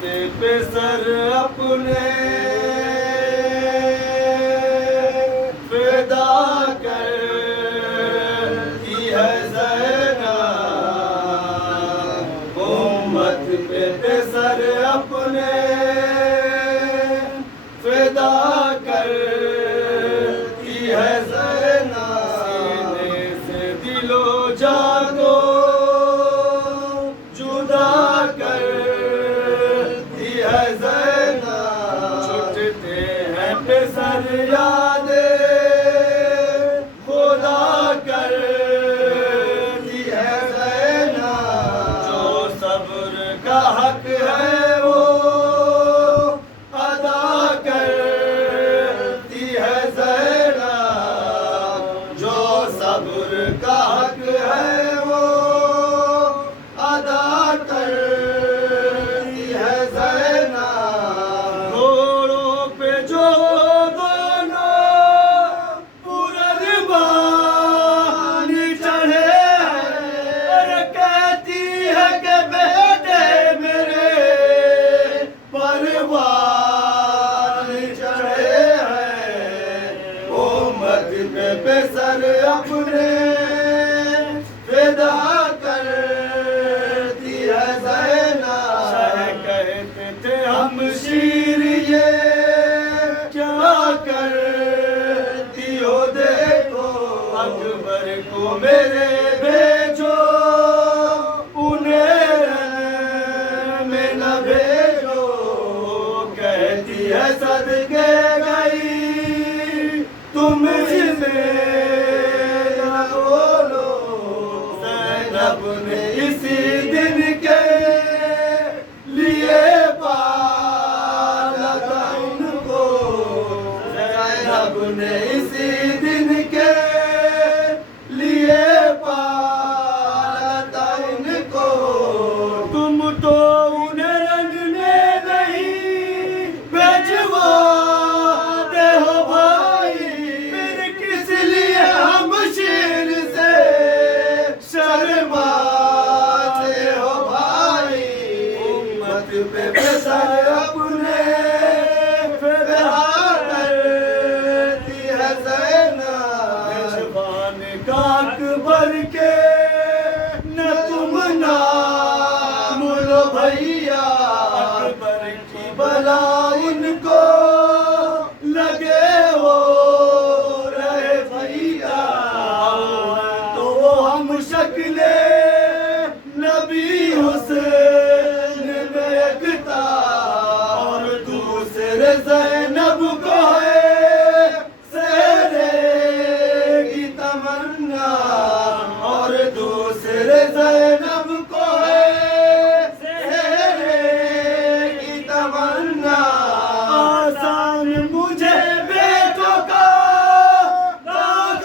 پہ سر اپنے فدا کرتی ہے زینب، امت پہ سر اپنے فدا کرتی ہے زینب، سینے سے دل و جان کو جدا کرتی ہے زینب، چھٹتے ہیں پہ سر یاد خدا کرتی ہے زینب، جو صبر کا حق ہے وہ ادا کرتی ہے زینب، جو صبر کا حق ہے وہ ادا کرتی ہے زینب، گھوڑوں پہ جو دونوں پرنوان چڑھے ہیں، اور کہتی ہے کہ بیٹے میرے پروان چڑھے ہیں، امت پہ سر اپنے فدا کرتی ہے زینب، شاہ کہتے تھے ہم شیر یہ کیا کرتی ہو دیکھو، اکبر کو میرے بھیجو انہیں رن میں نہ بھیجو، کہتی ہے صدقے گئی تم سے نہ بولو، زینب نے اسی دن کے لیے پالا تھا ان کو، زینب نے اسی دن کے لیے پالا تھا ان کو، تم تو انہیں رنگ میں نہیں بھجواتے ہو بھائی، پھر کس لیے ہم شیر سے شرماتے ہو بھائی، امت پہ سر اپنے فدا کرتی ہے زینب، میزبان کا اکبر کے نہ تم نام لو بھیا، اکبر کی بلا ان کو لگے ہو رہے بھیا، تو ہم شکل نبی حسین میں یکتا، اور دوسرے زینب کو ہے سہرے کی تمنا، اور دوسرے زینب کو ہے سہرے کی تمنا، آسان مجھے بیٹوں کا داغ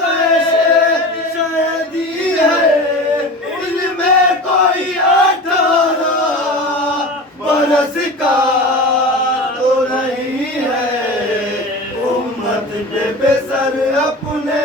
شہیدی ہے، ان میں کوئی 18 برس کا تو نہیں ہے، امت پہ سر اپنے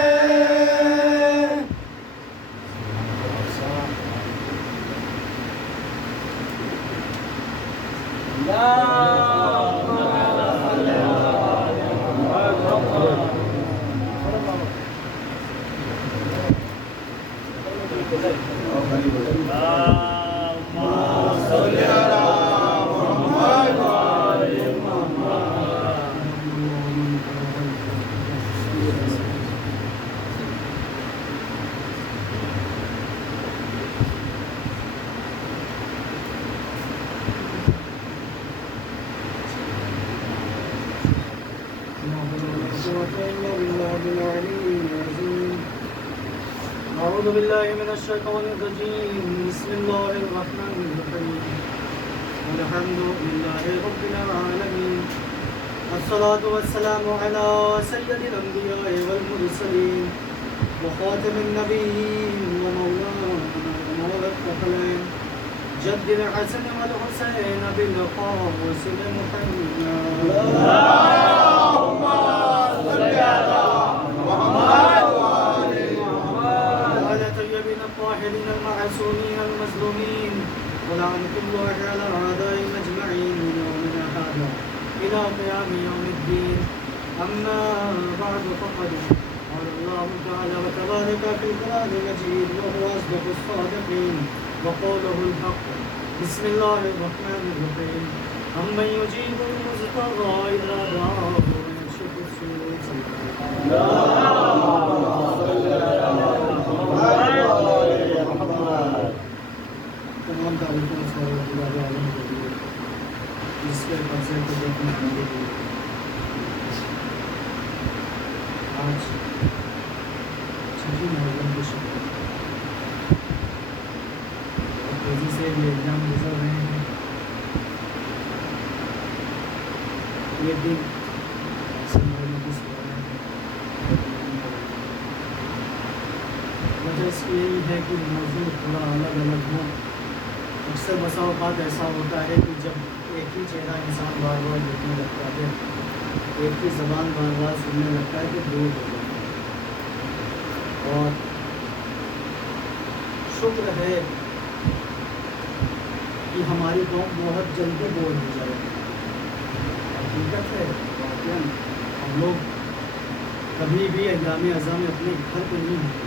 أعوذ بالله من الشيطان الرجيم، بسم الله الرحمن الرحيم، الحمد لله رب العالمين، الصلاة والسلام على سيد الأنبياء والمرسلين وخاتم النبيين ومولانا الثقلين جد الحسن والحسين بالقاسم محمد، اللهم صل على محمد وعلى طيبين الطاهرين المعصومين المظلومين، ولعنة الله على أعدائهم أجمعين أيام يوم الدين أما بعد فقد قال الله تعالى وتبارك في القرآن المجيد وهو أصدق الصادقين وقوله الحق بسم الله الرحمن الرحيم أمن يجيب المضطر إذا دعاه ويكشف السوء تمام تعریفوں سے اللہ عالم کے لیے جس کے قبضے کو دیکھنے کے لیے آج چھٹی محرم کی شب اور تیزی سے یہ ایگزام گزر رہے ہیں. یہ دن وجہ اس کی یہی ہے کہ موضوع تھوڑا الگ الگ ہو. اکثر بسا اوقات ایسا ہوتا ہے کہ جب ایک ہی چہرہ انسان بار بار دیکھنے لگتا ہے, ایک ہی زبان بار بار سننے لگتا ہے کہ دور ہو جاتا ہے. اور شکر ہے کہ ہماری قوم بہت جلدی بور ہو جائے. حقیقت ہے واقعاً ہم لوگ کبھی بھی ایام اعضاء میں اپنے گھر پہ نہیں ہوتے.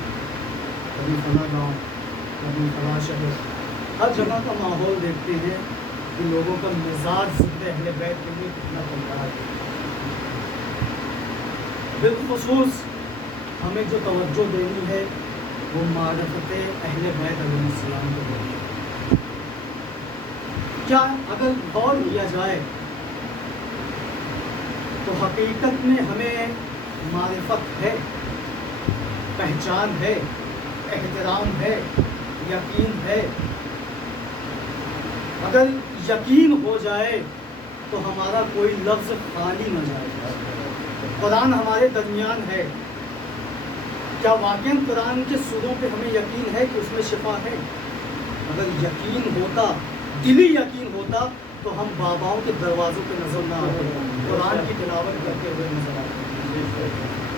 کبھی فلاں گاؤں, کبھی فلاں شہر, ہر جگہ کا ماحول دیکھتے ہیں کہ لوگوں کا مزاج ذکر اہل بیت کے لیے کتنا چل رہا ہے. بالخصوص ہمیں جو توجہ دینی ہے وہ معرفت اہل بیت علیہ السلام کو دینی ہے. کیا اگر غور کیا جائے تو حقیقت میں ہمیں معرفت ہے, پہچان ہے, احترام ہے, یقین ہے. اگر یقین ہو جائے تو ہمارا کوئی لفظ خالی نہ جائے. قرآن ہمارے درمیان ہے. کیا واقعاً قرآن کے سوروں پہ ہمیں یقین ہے کہ اس میں شفا ہے؟ اگر یقین ہوتا, دلی یقین ہوتا, تو ہم باباؤں کے دروازوں پہ نظر نہ آتے, قرآن کی تلاوت کرتے ہوئے نظر آتے.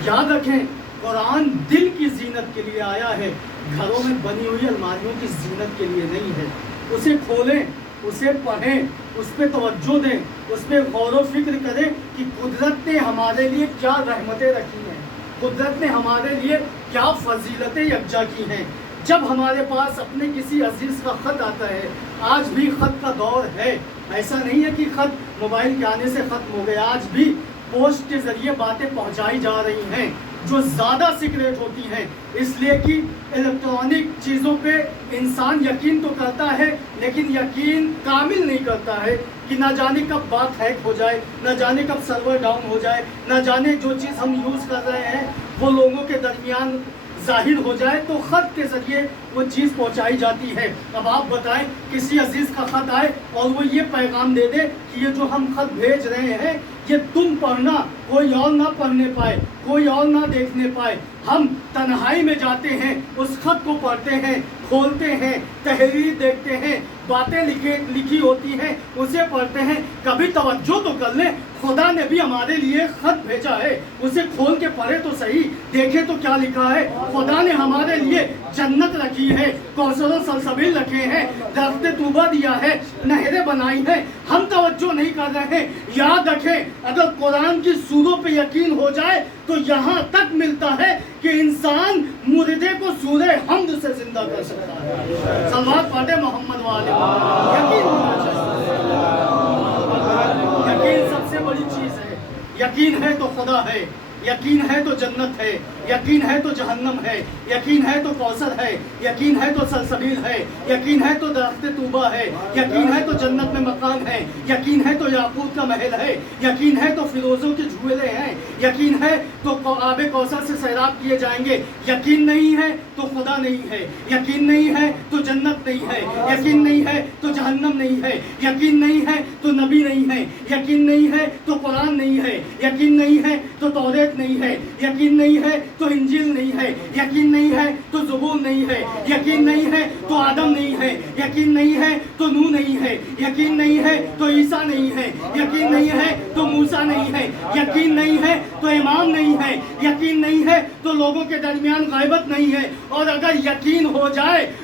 یاد رکھیں, قرآن دل کی زینت کے لیے آیا ہے, گھروں میں بنی ہوئی الماریوں کی زینت کے لیے نہیں ہے. اسے کھولیں, اسے پڑھیں, اس پہ توجہ دیں, اس پہ غور و فکر کریں کہ قدرت نے ہمارے لیے کیا رحمتیں رکھی ہیں, قدرت نے ہمارے لیے کیا فضیلتیں یکجا کی ہیں. جب ہمارے پاس اپنے کسی عزیز کا خط آتا ہے, آج بھی خط کا دور ہے, ایسا نہیں ہے کہ خط موبائل کے آنے سے ختم ہو گیا. آج بھی پوسٹ کے ذریعے باتیں پہنچائی جا رہی ہیں جو زیادہ سیکریٹ ہوتی ہیں, اس لیے کہ الیکٹرانک چیزوں پہ انسان یقین تو کرتا ہے لیکن یقین کامل نہیں کرتا ہے کہ نہ جانے کب بات ہیک ہو جائے, نہ جانے کب سرور ڈاؤن ہو جائے, نہ جانے جو چیز ہم یوز کر رہے ہیں وہ لوگوں کے درمیان ظاہر ہو جائے. تو خط کے ذریعے وہ چیز پہنچائی جاتی ہے. اب آپ بتائیں, کسی عزیز کا خط آئے اور وہ یہ پیغام دے دے کہ یہ جو ہم خط بھیج رہے ہیں یہ تم پڑھنا, کوئی اور نہ پڑھنے پائے, کوئی اور نہ دیکھنے پائے. ہم تنہائی میں جاتے ہیں, اس خط کو پڑھتے ہیں, کھولتے ہیں, تحریر دیکھتے ہیں, باتیں لکھی ہوتی ہیں, اسے پڑھتے ہیں. کبھی توجہ تو کر لیں, خدا نے بھی ہمارے لیے خط بھیجا ہے, اسے کھول کے پڑھے تو صحیح, دیکھے تو کیا لکھا ہے. خدا نے ہمارے لیے جنت رکھی ہے, کوثر و سلسبیل رکھے ہیں, درخت طوبہ دیا ہے, نہریں بنائی ہیں. ہم توجہ نہیں کر رہے ہیں. یاد رکھیں, اگر قرآن کی سوروں پہ یقین ہو جائے تو یہاں تک ملتا ہے کہ انسان مردے کو سورہ حمد سے زندہ کر سکتا ہے. صلوات پڑھے محمد والے. یقین ہونا چاہیے. یقین سب سے بڑی چیز ہے. یقین ہے تو خدا ہے, یقین ہے تو جنت ہے, یقین ہے تو جہنم ہے, یقین ہے تو کوثر ہے, یقین ہے تو سلسبیل ہے, یقین ہے تو درخت طوبہ ہے, یقین ہے تو جنت میں مقام ہے, یقین ہے تو یاقوت کا محل ہے, یقین ہے تو فیروزوں کے جھولے ہیں, یقین ہے تو آب کوثر سے سیراب کیے جائیں گے. یقین نہیں ہے تو خدا نہیں ہے, یقین نہیں ہے تو جنت نہیں ہے, یقین نہیں ہے تو جہنم نہیں ہے, یقین نہیں ہے تو نبی نہیں ہے, یقین نہیں ہے تو قرآن نہیں ہے, یقین نہیں ہے تو توریت نہیں ہے, یقین نہیں ہے تو انجیل نہیں ہے, یقین نہیں ہے تو زبور نہیں ہے, یقین نہیں ہے تو آدم نہیں ہے, یقین نہیں ہے تو نوح نہیں ہے, یقین نہیں ہے تو عیسیٰ نہیں ہے, یقین نہیں ہے تو موسیٰ نہیں ہے, یقین نہیں ہے تو امام نہیں ہے, یقین نہیں ہے تو لوگوں کے درمیان غیبت نہیں ہے. اور اگر یقین ہو جائے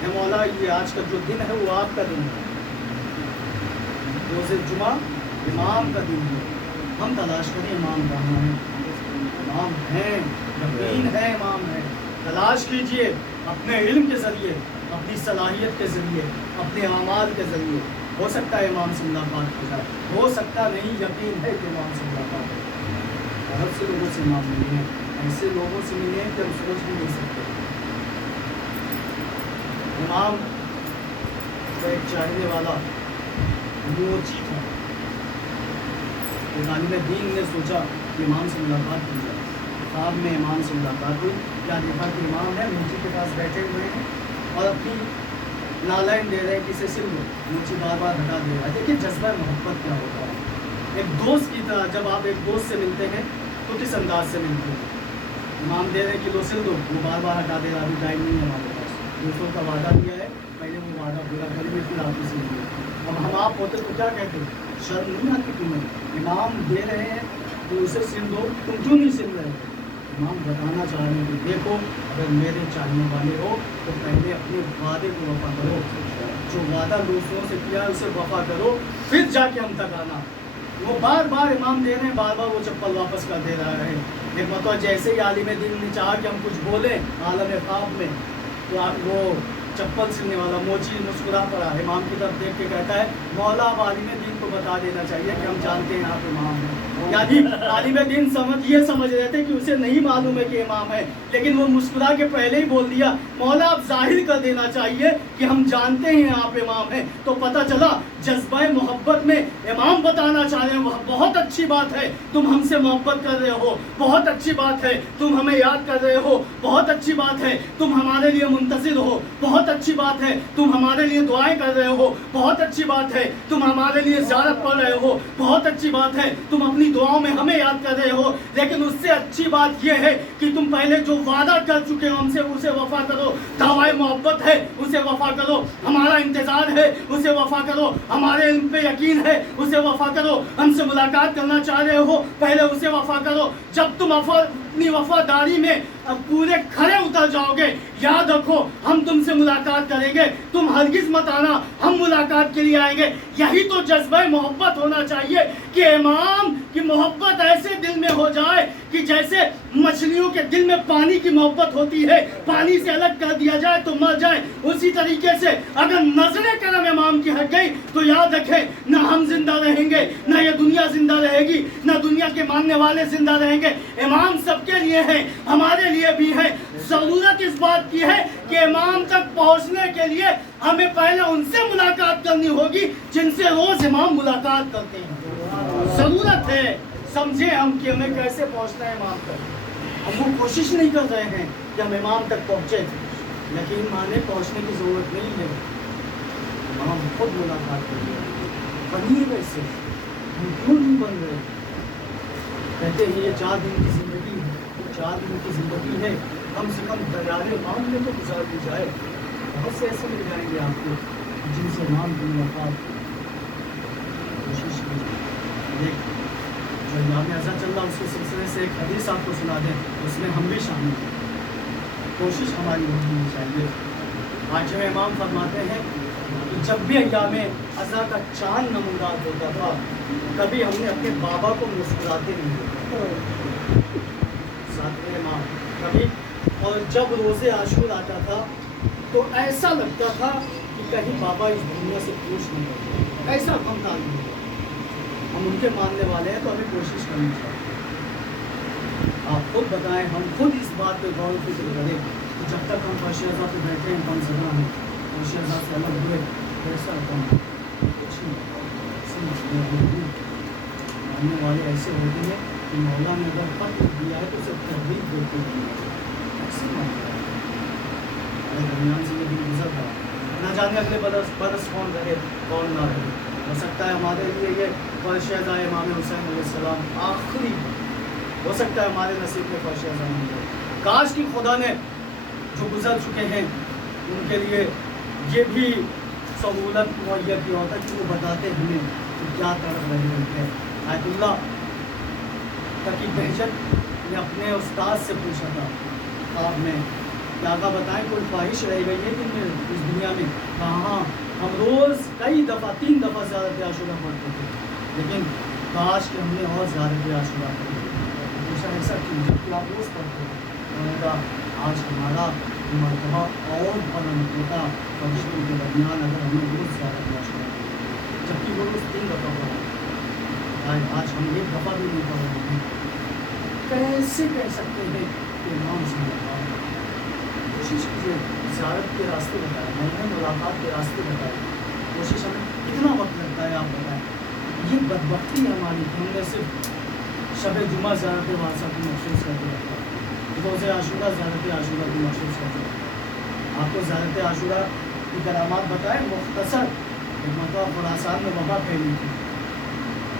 اے مولا یہ آج کا جو دن ہے وہ آپ کا دن ہے، روز جمعہ امام کا دن ہے، ہم تلاش کریں امام کہاں ہے؟ امام ہیں، یقین ہے امام ہے، تلاش کیجئے اپنے علم کے ذریعے، اپنی صلاحیت کے ذریعے، اپنے اعمال کے ذریعے۔ ہو سکتا ہے امام سے ملاقات ہو جائے، ہو سکتا نہیں، یقین ہے کہ امام سے ملاقات ہو جائے۔ بہت سے لوگوں سے امام ملے ہیں، ایسے لوگوں سے ملے ہیں کہ ہم سوچ بھی نہیں سکتے۔ امام کا ایک چاہنے والا موچی تھا، ایک عالم دین نے سوچا کہ امام سے ملاقات کی جائے۔ خواب میں امام سے ملاقات ہوئی، کیا دیکھا کہ امام ہے موچی کے پاس بیٹھے ہوئے ہیں اور اپنی نالائن دے رہے ہیں، کسی سے موچی بار بار ہٹا دے رہا ہے۔ دیکھیے جذبہ محبت کیا ہوتا ہے، ایک دوست کی طرح جب آپ ایک دوست سے ملتے ہیں تو کس انداز سے ملتے ہیں؟ امام دے رہے ہیں کہ لو سل دو، وہ بار بار ہٹا دے رہا، ابھی ٹائم نہیں ہے ہمارے پاس، دوستوں کا وعدہ دیا ہے، پہلے وہ وعدہ پورا کر کے پھر آپ سے ملے۔ اب ہم آپ ہوتے تو کیا کہتے؟ شرم نہیں آتی تمہیں؟ امام دے رہے ہیں تو اسے سل دو، تم کیوں نہیں سل رہے؟ امام بتانا چاہ رہے ہیں کہ دیکھو اگر میرے چاہنے والے ہو تو پہلے اپنے وعدے کو وفا کرو، جو وعدہ دوستوں سے کیا ہے اسے وفا کرو، پھر جا کے ہم تک آنا۔ وہ بار بار امام دے رہے ہیں، بار بار وہ چپل واپس کر دے رہا ہے۔ ایک مرتبہ جیسے ہی عالم دین نے چاہا کہ ہم کچھ بولیں عالم خواب میں، تو وہ چپل سلنے والا موچی مسکرا پڑا، امام کی طرف دیکھ کے کہتا ہے مولا اب عالم دین کو بتا دینا چاہیے کہ ہم جانتے ہیں آپ امام ہیں۔ یعنی عالم دین یہ سمجھ رہے تھے کہ اسے نہیں معلوم ہے کہ امام ہے، لیکن وہ مسکرا کے پہلے ہی بول دیا مولا اب ظاہر کر دینا چاہیے کہ ہم جانتے ہیں آپ امام ہیں۔ تو پتہ چلا جذبہ محبت میں امام بتانا چاہ رہے ہیں بہت اچھی بات ہے، تم ہم سے محبت کر رہے ہو، بہت اچھی بات ہے، تم ہمیں یاد کر رہے ہو، بہت اچھی بات ہے، تم ہمارے لیے منتظر ہو، بہت اچھی بات ہے، تم ہمارے لیے دعائیں کر رہے ہو، بہت اچھی بات ہے، تم ہمارے لیے زیارت پڑھ رہے ہو، بہت اچھی بات ہے، تم اپنی دعاؤں میں ہمیں یاد کر رہے ہو، لیکن اس سے اچھی بات یہ ہے کہ تم پہلے جو وعدہ کر چکے ہو ہم سے اسے وفا کرو۔ دعوائے محبت ہے اسے وفا کرو، ہمارا انتظار ہے اسے وفا کرو، ہمارے علم پہ یقین ہے اسے وفا کرو، ہم سے ملاقات کرنا چاہ رہے ہو پہلے اسے وفا کرو۔ جب تم اپنی وفاداری میں پورے کھڑے اتر جاؤ گے، یاد رکھو ہم تم سے ملاقات کریں گے، تم ہرگز مت آنا، ہم ملاقات کے لیے آئیں گے۔ یہی تو جذبہ محبت ہونا چاہیے کہ امام کی محبت ایسے دل میں ہو جائے کہ جیسے مچھلیوں کے دل میں پانی کی محبت ہوتی ہے، پانی سے الگ کر دیا جائے تو مر جائے، اسی طریقے سے اگر نظر کرم امام کی ہٹ گئی تو یاد رکھیں نہ ہم زندہ رہیں گے، نہ یہ دنیا زندہ رہے گی، نہ دنیا کے ماننے والے زندہ رہیں گے۔ امام سب کے لیے ہیں، ہمارے لیے بھی ہے۔ ضرورت اس بات کی ہے کہ امام تک پہنچنے کے لیے ہمیں پہلے ان سے ملاقات کرنی ہوگی جن سے روز امام ملاقات کرتے ہیں۔ ضرورت ہے، سمجھیں ہم کہ ہمیں کیسے پہنچنا ہے امام تک۔ ہم وہ کوشش نہیں کر رہے ہیں کہ ہم امام تک پہنچے، لیکن مانے پہنچنے کی ضرورت نہیں ہے، امام خود ملاقات کر رہے ہیں۔ بنیے ویسے، ہم کیوں نہیں بن رہے؟ کہتے ہیں یہ 4 دن کی زندگی ہے، 4 دن کی زندگی ہے، کم سے کم دیار امام میں تو گزار دی جائے۔ بہت سے ایسے مل جائیں گے آپ کو جن سے امام کی ملاقات کوشش کی۔ جو امام اعظم چل رہا اس کے سلسلے سے ایک حدیث آپ کو سنا دیں، اس میں ہم بھی شامل ہیں، کوشش ہماری ہونی چاہیے۔ حاکم امام فرماتے ہیں کہ جب بھی ایام عزا کا چاند نمودار ہوتا تھا کبھی ہم نے اپنے بابا کو مسکراتے نہیں دیکھا، ساتھ امام کبھی، اور جب روزے عاشور آتا تھا تو ایسا لگتا تھا کہ کہیں بابا اس دنیا سے خوش نہیں ہوتے، ایسا غم تعلق ہے۔ ہم ان کے ماننے والے ہیں تو ہمیں کوشش کرنی چاہیے۔ آپ خود بتائیں، ہم خود اس بات پہ غور و فکر کریں کہ جب تک ہم فرش اعضا پہ بیٹھے ہیں ہم زدہ ہیں، فرش اعضا سے الگ ہوئے کیسا کم کچھ نہیں۔ ماننے والے ایسے ہوتے ہیں کہ مولا نے اگر خط دیا ہے تو اسے تحریک دیتے ہیں، ایسے مانتے ہیں۔ ہمارے درمیان سے یہ دن گزر رہا، نہ جانے اگلے برس کون رہے کون نہ رہے۔ ہو سکتا ہے ہمارے لیے یہ فرش اعضا امام حسین علیہ السلام آخری، ہو سکتا ہے ہمارے نصیب میں فرش اعضا نہیں ہو۔ کاش کہ خدا نے جو گزر چکے ہیں ان کے لیے یہ بھی سہولت مہیا کیا ہوتا کہ وہ بتاتے ہمیں کہ کیا تڑپ رہے ہیں۔ آیت اللہ تقی بہجت نے اپنے استاد سے پوچھا تھا خواب میں کہ آقا بتائیں کوئی خواہش رہ گئی ہے کہ اس دنیا میں؟ کہاں ہم روز کئی دفعہ 3 دفعہ زیارت عاشورہ پڑھتے تھے، لیکن کاش کہ ہم نے اور زیارت عاشورہ پڑھی ہمیشہ ایسا کیوں جبکہ آپ روز پڑھتے ہیں۔ انہوں نے کہا آج ہمارا مرتبہ اور بلند ہوتا فرشتوں کے درمیان اگر ہم نے روز زیارت عاشورہ پڑھی، جبکہ وہ روز 3 دفعہ پڑھا، آج ہم 1 دفعہ بھی نہیں پڑھ رہے ہیں۔ کیسے کہہ سکتے ہیں کہ امام سے ملاقات؟ کوشش کیجیے زیارت کے راستے بتائیں، نئے ملاقات کے راستے بتائیں، کوشش ہمیں کتنا وقت لگتا ہے آپ بتائیں۔ یہ بدبختی ہے ہماری کہ ہم نے صرف شب جمعہ زیارت وارثہ کو مخصوص کرتے رکھا، روز عاشورہ زیارت عاشورہ کو مخصوص کرتے رکھا۔ آپ کو زیارت عاشورہ کی کرامات بتائیں، مختصر ایک مرتبہ خراسان میں وبا پھیلی تھی،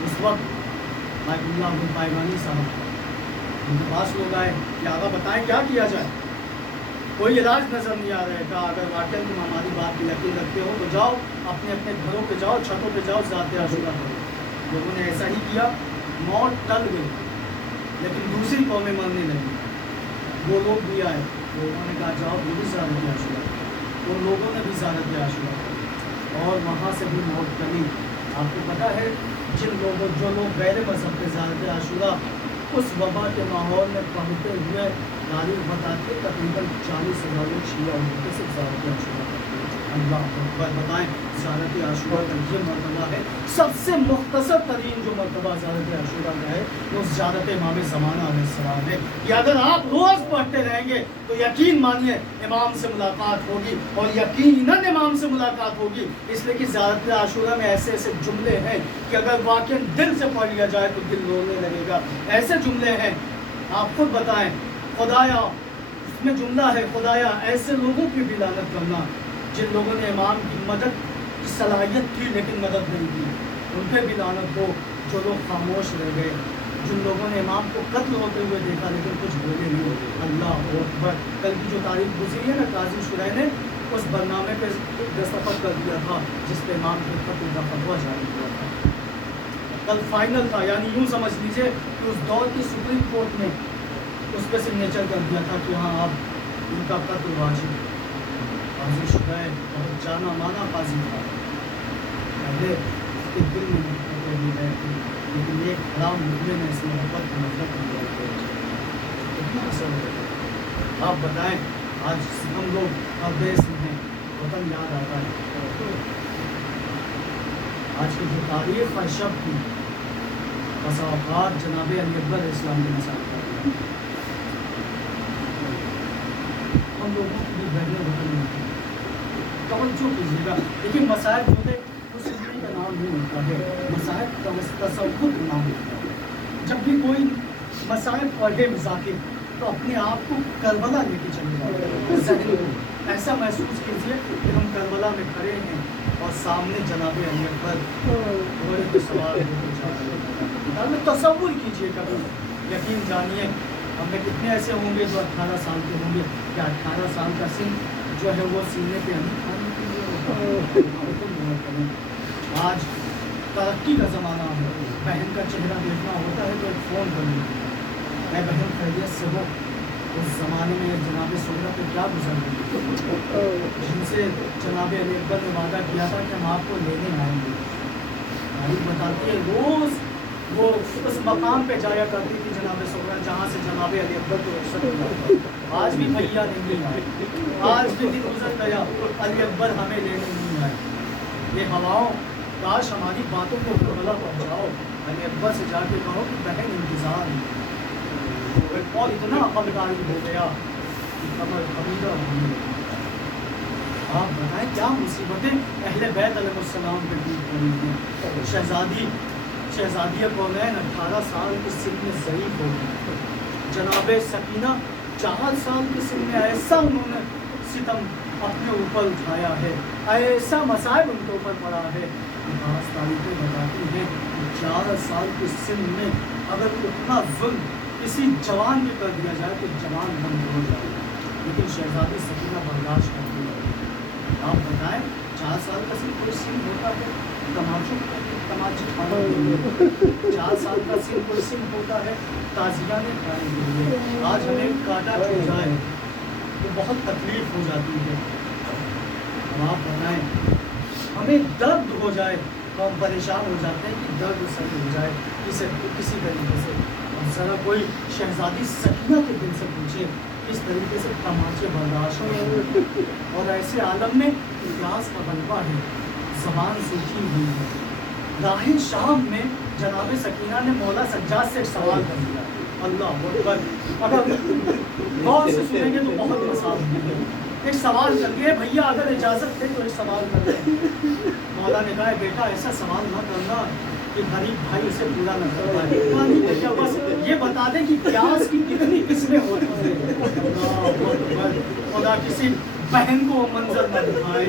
اس وقت مائک اللہ پائمانی صاحب ان کے پاس لوگ آئے کہ آقا بتائیں کیا کیا جائے، کوئی علاج نظر نہیں آ رہا ہے۔ کہا اگر واقعی تم ہماری بات پہ یقین رکھتے ہو تو جاؤ اپنے اپنے گھروں پہ جاؤ، چھتوں پہ جاؤ، ذات عاشورہ کرو۔ لوگوں نے ایسا ہی کیا، موت ٹل گئی، لیکن دوسری قومیں مرنے لگی۔ وہ لوگ بھی آئے، لوگوں نے کہا جاؤ وہ بھی ذات عاشورہ، ان لوگوں نے بھی ذات عاشورہ کی اور وہاں سے بھی موت ٹلی۔ آپ کو پتہ ہے جو لوگ غیر مذہب کے ذات عاشورہ اس وبا کے ماحول میں پڑھتے ہوئے تاریخ بتاتے تقریباً 40,000 لوگ شیعہ ہوتے تھے صرف زیارت عاشورہ کرتے ہیں۔ اللہ اکبر، بتائیں زیارت عاشورہ کا یہ مرتبہ ہے، سب سے مختصر ترین جو مرتبہ زیارت عاشورہ کا ہے وہ زیارت امام زمانہ علیہ السلام ہے۔ یہ اگر آپ روز پڑھتے رہیں گے تو یقین مانیے امام سے ملاقات ہوگی، اور یقیناً امام سے ملاقات ہوگی، اس لیے کہ زیارت عاشورہ میں ایسے ایسے جملے ہیں کہ اگر واقعاً دل سے پڑھ لیا جائے تو دل رونے لگے گا۔ ایسے جملے ہیں آپ خود بتائیں، خدایا اس میں جملہ ہے خدایا ایسے لوگوں کی بھی لعنت کرنا جن لوگوں نے امام کی مدد کی صلاحیت تھی لیکن مدد نہیں کی، ان پہ بھی لعنت ہو۔ جو لوگ خاموش رہ گئے، جن لوگوں نے امام کو قتل ہوتے ہوئے دیکھا لیکن کچھ بولے نہیں۔ اللہ اکبر، کل کی جو تاریخ گزری ہے نا، قاضی شرح نے اس برنامے پہ دستخط کر دیا تھا جس پہ امام کے قتل کا فتویٰ جاری ہوا تھا، کل فائنل تھا، یعنی یوں سمجھ لیجیے کہ اس دور کی سپریم کورٹ نے اس پہ سگنیچر کر دیا تھا کہ ہاں اب ان کا قتل واجب ہے۔ قاضی شرح بہت جانا مانا قاضی تھا، پہلے اس کے دل میں محبت نہیں رہتی، لیکن ایک حرام مجرم نے اس محبت کو نفرت کر دیا، کتنا اثر ہوتا ہے۔ آپ بتائیں آج ہم لوگ پردیس میں ہیں، وطن یاد آتا ہے، آج کی جو تاریخ کا شب کی بسا اوقات جناب علی اکبر اسلام کے مسائل پر ہم لوگوں کی بھی بہنیں وطن میں ہیں، توجہ کیجیے گا۔ لیکن مسائل جو ہے اس سلسلے کا نام نہیں ہوتا ہے، مسائل کا تصور کا نام ہوتا ہے۔ جب بھی کوئی مسائل پڑھے ذاکر تو اپنے آپ کو کربلا لے کے چلے جائے، ذہن کو ایسا محسوس کیجیے کہ ہم کربلا میں کھڑے ہیں اور سامنے جناب علی اکبر گھوڑے پہ سوار ہو کے جا رہے ہیں۔ تصور کیجیے کبھی، یقین جانیے ہم میں کتنے ایسے ہوں گے جو 18 سال کے ہوں گے، کہ 18 سال کا سن جو ہے وہ سینے پہ ہمیں کھانے کے لیے ہوتا ہے۔ آج ترقی کا زمانہ ہے، بہن کا چہرہ دیکھنا ہوتا ہے تو ایک فون کر لیجیے، اے بہن خیریت سے ہو۔ اس زمانے میں جناب سغرا پہ کیا گزر گئی، جن سے جناب علی اکبر نے وعدہ کیا تھا کہ ہم آپ کو لینے آئیں گے۔ تاریخ بتاتی ہے روز وہ اس مقام پہ جایا کرتی تھی جناب سغرا جہاں سے جناب علی اکبر کو رخصت ملا۔ آج بھی بھیا نہیں آئے، آج بھی دن گزر گیا، علی اکبر ہمیں لینے نہیں آئے۔ یہ ہواؤں کاش ہماری باتوں کو کربلا پہنچاؤ، علی اکبر سے جا کے کہو کہ بہن انتظار ہے، اور اتنا عقلداری ہو گیا کہ کمر خمیدہ ہونے لگی۔ آپ بتائیں کیا مصیبتیں اہل بیت علیہ السلام پہ ٹوٹ پڑی ہیں۔ شہزادیہ کونین 18 سال کی سن میں ضعیف ہو گئی، جناب سکینہ 4 سال کی سن میں ایسا انہوں نے ستم اپنے اوپر اٹھایا ہے، ایسا مصائب ان کے اوپر پڑا ہے۔ بعض تاریخیں بتاتی ہیں کہ 4 سال کی سن میں اگر اتنا ظلم کسی جوان بھی کر دیا جائے تو جوان بند ہو جائے، لیکن شہزادی سکینہ برداشت کرتی ہے۔ آپ بتائیں 4 سال کا سن کوئی سن ہوتا ہے؟ تماچے 4 سال کا سن کوئی سن ہوتا ہے؟ تازیہ نے کھائے ہوئے، آج ہمیں کاٹا چھو جائے تو بہت تکلیف ہو جاتی ہے. اب آپ بتائیں ہمیں درد ہو جائے تو ہم پریشان ہو جاتے ہیں کہ درد سر ہو جائے کسی طریقے سے. اور ذرا کوئی شہزادی سکینہ کے دل سے پوچھے کس طریقے سے تماچے برداشت ہیں. اور ایسے عالم میں پیاس کا غلبہ ہے, زبان سوکھی ہوئی ہے. راہ شام میں جناب سکینہ نے مولا سجاد سے ایک سوال کر دیا. اللہ اکبر, اگر غور سے سنیں گے تو بہت مسائل ہوں گے. ایک سوال کر کے بھیا اگر اجازت دے تو ایک سوال کر دیں. مولا نے کہا بیٹا ایسا سوال نہ کرنا کہ غریب بھائی اسے پورا نہ کر پائے. بس یہ بتا دیں کہ پیاس کی کتنی قسمیں ہوتی ہیں. خدا کسی بہن کو منظر نہ دکھائے.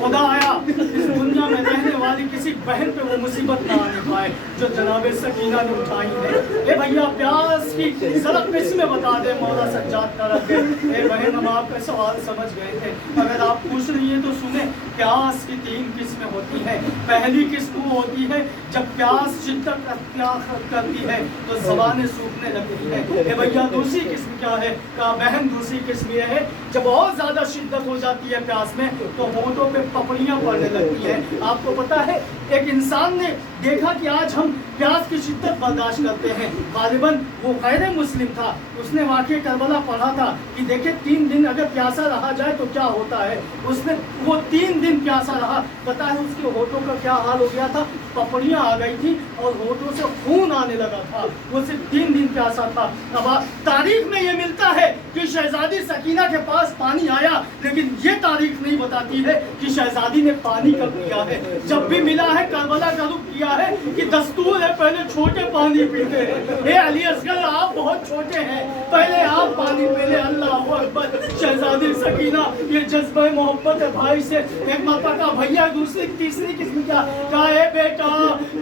خدا آیا اس دنیا میں رہنے والی کسی بہن پہ وہ مصیبت نہ آنے پائے جو جناب سکینہ نے اٹھائی ہے. اے بھیا پیاس کی ذرا قسمیں بتا دے. مولا سجاد کا رکھ دے. اے بہن ہم آپ کا سوال سمجھ گئے تھے, اگر آپ پوچھ رہی ہیں تو سنیں. پیاس کی 3 قسمیں ہوتی ہیں. پہلی قسم وہ ہوتی ہے جب پیاس شدت اختیار کرتی ہے تو زبانیں سوکھنے لگتی ہے. اے بھیا دوسری قسم کیا ہے؟ کہا بہن دوسری قسم یہ ہے جب بہت زیادہ شدت ہو جاتی ہے پیاس میں تو ہونٹوں پہ پپڑیاں پڑنے لگتی ہیں. آپ کو پتا ہے ایک انسان نے دیکھا کہ آج ہم پیاس کی شدت برداشت کرتے ہیں. غالباً وہ غیر مسلم تھا. اس نے واقعہ کربلا پڑھا تھا کہ دیکھیں 3 دن اگر پیاسا رہا جائے تو کیا ہوتا ہے. اس نے وہ 3 دن پیاسا رہا. پتا ہے اس کے ہونٹوں کا کیا حال ہو گیا تھا؟ پپڑیاں آ گئی تھی اور ہونٹوں سے خون آنے لگا تھا. وہ صرف 3 دن پیاسا تھا. اب تاریخ میں یہ ملتا ہے کہ شہزادی سکینہ کے پاس پانی آیا, لیکن یہ تاریخ نہیں بتاتی ہے کہ شہزادی نے پانی کب پیا ہے. جب بھی ملا ہے کربلا کا رخ کیا ہے کہ دستور ہے پہلے چھوٹے پانی پیتے ہیں. اے علی اصغر آپ بہت چھوٹے ہیں, پہلے آپ پانی پی لیں. اللہ اکبر. شہزادی سکینہ یہ جذبہ محبت ہے بھائی سے. ایک مرتبہ کہا بھیا دوسری تیسری قسم کیا؟ کہا اے بیٹا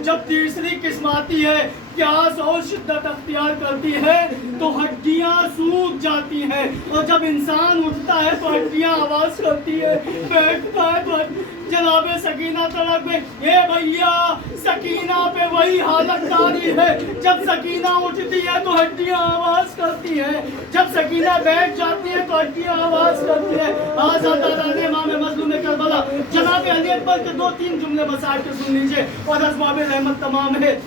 جب تیسری قسم آتی ہے پیاس اور شدت اختیار کرتی ہے تو ہڈیاں سوکھ جاتی ہیں, اور جب انسان اٹھتا ہے تو ہڈیاں آواز کرتی ہے, بیٹھتا ہے تو جناب سکینہ تڑپ گئی. اے بھیا سکینہ پہ وہی حالت جاری ہے. جب سکینہ اٹھتی ہے تو ہڈیاں آواز کرتی ہیں, جب سکینہ بیٹھ جاتی ہے تو ہڈیاں آواز کرتی ہیں. آزادہ امام مظلوم کربلا جناب علی اکبر کے 2-3 جملے بسا کے سن لیجئے اور اسباب رحمت تمام ہے.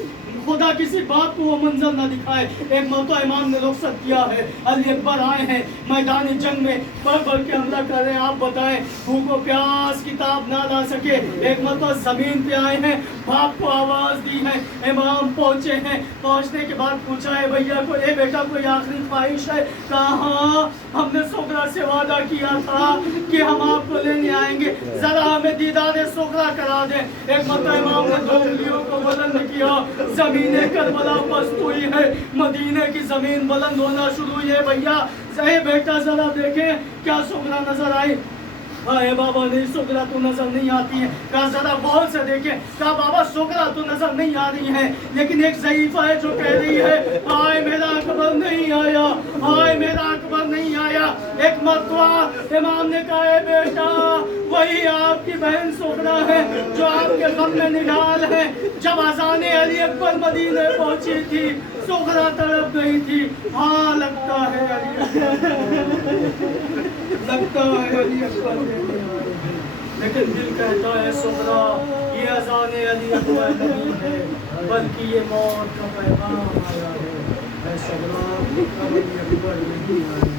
خدا کسی بات کو وہ منظر نہ دکھائے. ایک مرتبہ امام نے رخصت کیا ہے, علی اکبر آئے ہیں میدان جنگ میں, بڑھ کے حملہ کر رہے ہیں. آپ بتائیں بھوک و پیاس کتاب نہ لا سکے. ایک مرتبہ زمین پہ آئے ہیں, باپ کو آواز دی ہے, امام پہنچے ہیں. پہنچنے کے بعد پوچھا ہے بھیا کو اے بیٹا کوئی آخری خواہش ہے؟ کہا ہاں ہم نے سغرا سے وعدہ کیا تھا کہ ہم آپ کو لینے آئیں گے, ذرا ہمیں دیدار سغرا کرا دیں. ایک مرتبہ امام نے 2 انگلیوں کو بلند کیا, زمین کربلا پست ہوئی ہے, مدینے کی زمین بلند ہونا شروع ہوئی ہے. بھیا اے بیٹا ذرا دیکھیں کیا سغرا نظر آئی؟ اے بابا نہیں سغرا تو نظر نہیں آتی ہے. کہا ذرا غور سے دیکھیں. کہا بابا سغرا تو نظر نہیں آ رہی ہے, لیکن ایک ضعیفہ ہے جو کہہ رہی ہے ہائے میرا اکبر نہیں آیا, ہائے میرا اکبر نہیں آیا. ایک مرتبہ امام نے کہا اے بیٹا وہی آپ کی بہن سغرا ہے جو آپ کے غم میں نڈال ہے. جب اذان علی اکبر مدینے پہنچی تھی سغرا تڑپ گئی تھی. ہاں لگتا ہے علی اکبر, لگتا ہے علی اکبر, لیکن دل کہتا ہے سغرا یہ اذان علی اکبر نہیں ہے بلکہ یہ موت کا پیغام آیا ہے. اے سغرا علی اکبر نہیں آئی.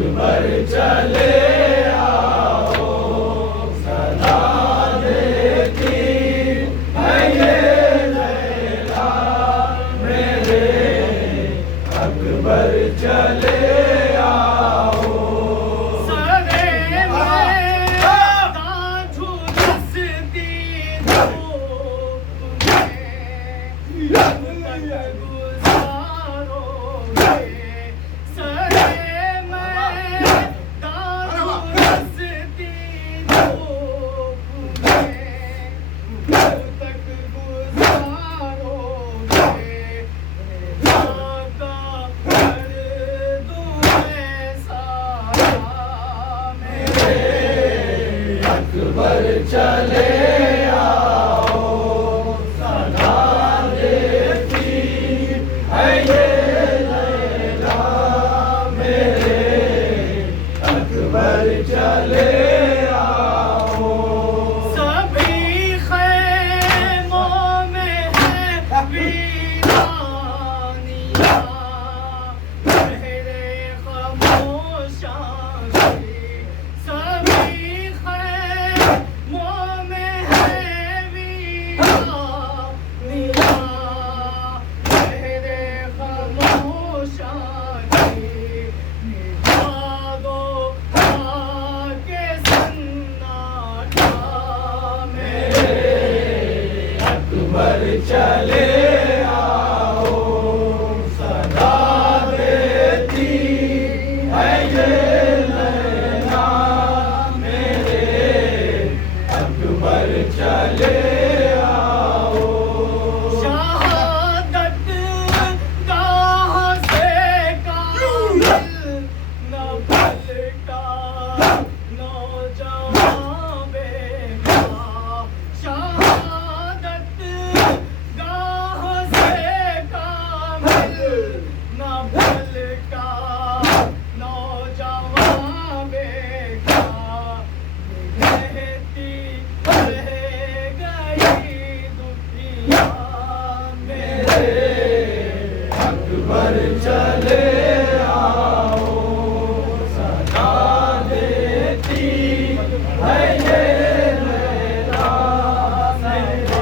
اکبر چلے آؤ صدا دیتی ہے یہ لیلا میرے اکبر چلے اکبر چلے آؤ صدا دیتی ہے یہ لیلا میرے اکبر چلے آؤ سبھی خیموں میں ہے ویرانیاں میرے خاموشاں کی سبھی خیموں میں ہے ویرانیاں میرے خاموشاں کی نبھا دو آ کے سناٹا میرے اکبر چلے آؤ صدا دیتی ہے یہ لیلا میرے اکبر چلے آؤ شہادت گاہ سے کامل نہ پلٹا نوجوان بیٹا شہادت گاہ سے کامل نہ پلٹا نوجوان بیٹا کہتی رہ گئی دنیا میرے اکبر چلے آؤ صدا دیتی ہے یہ لیلا میرے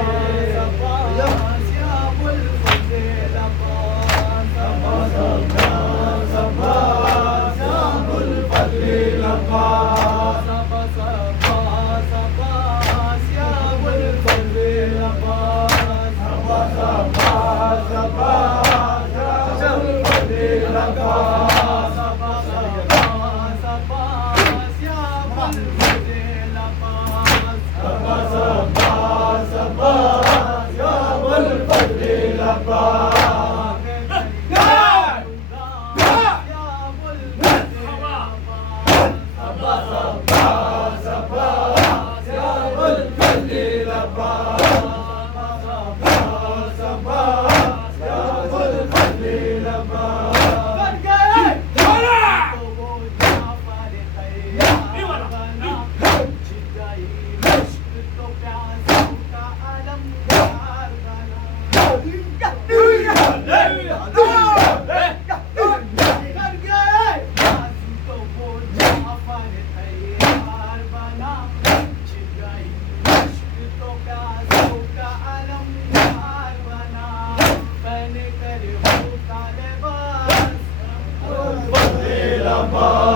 لباس